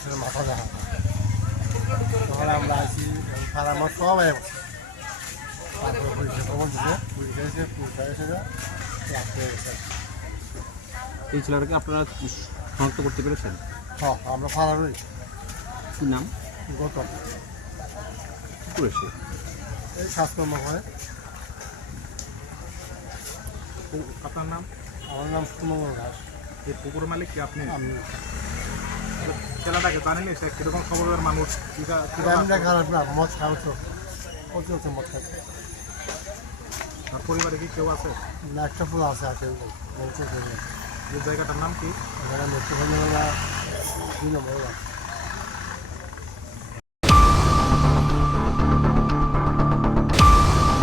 বাসের মাথা দেখা তখন আমরা আসি খারাপ আমার সবাই বসে তারপরে পুলিশে খবর দিছে পুলিশ এসে রাখতে গেছে। এই ছেলেটাকে আপনারা শনাক্ত করতে পেরেছেন? হ্যাঁ আমরা ফারারই। কি নাম? গৌতম। কী করেছে? এই কাজকর্ম করে। আপনার নাম? আমার নাম সুমঙ্গল ঘাস। এই পুকুর মালিক কি আপনি? আমি ছেলেটাকে জানেনি সে কীরকম স্বভাবের মানুষ? এমনি খারাপ না, মদ খাও তো প্রচুর মদ খাই। আর পরিবারে কি কেউ আছে? না একটা ফুল আছে আর কেউ নেই। এই জায়গাটার নাম কি? এখানে মেট্রো 2 নম্বর।